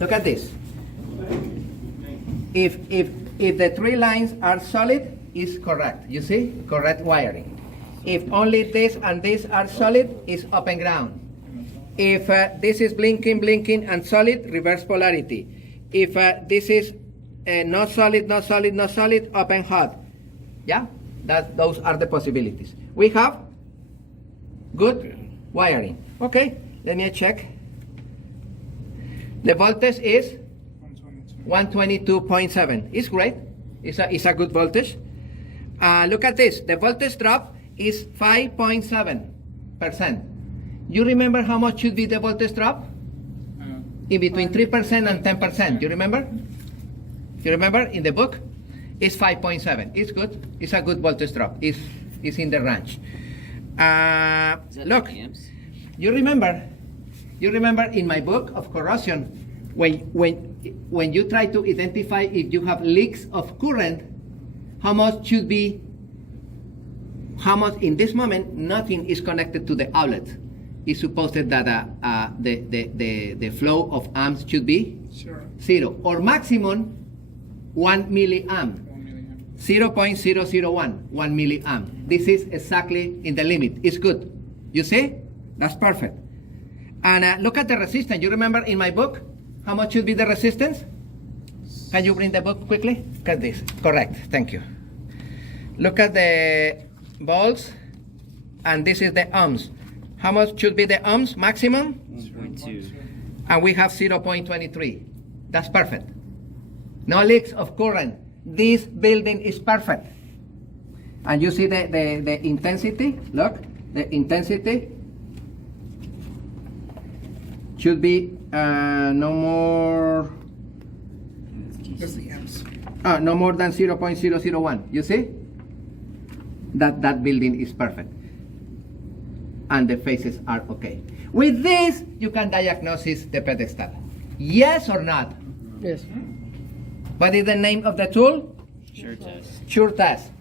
Look at this. If the three lines are solid, it's correct. You see? Correct wiring. If only this and this are solid, it's open ground. If this is blinking, blinking, and solid, reverse polarity. If this is not solid, not solid, not solid, open hot. Yeah? Those are the possibilities. We have good wiring. Okay, let me check. The voltage is 122.7. It's great. It's a good voltage. Look at this. The voltage drop is 5.7%. You remember how much should be the voltage drop? In between 3% and 10%. You remember? You remember in the book? It's 5.7. It's good. It's a good voltage drop. It's in the range. Look, you remember in my book of corrosion, when you try to identify if you have leaks of current, how much should be, how much in this moment nothing is connected to the outlet. It's supposed that the flow of amps should be zero or maximum 1 milliamp. 0.001, 1 milliamp. This is exactly in the limit. It's good. You see? That's perfect. And look at the resistance. You remember in my book, how much should be the resistance? Can you bring the book quickly? Look at this. Correct. Thank you. Look at the volts, and this is the ohms. How much should be the ohms maximum? 1.2. And we have 0.23. That's perfect. No leaks of current. This building is perfect. And you see the intensity? Look, the intensity should be no more no more than 0.001. You see? That building is perfect. And the phases are okay. With this, you can diagnose the pedestal. Yes or not? Yes. What is the name of the tool? Sure test. Sure test.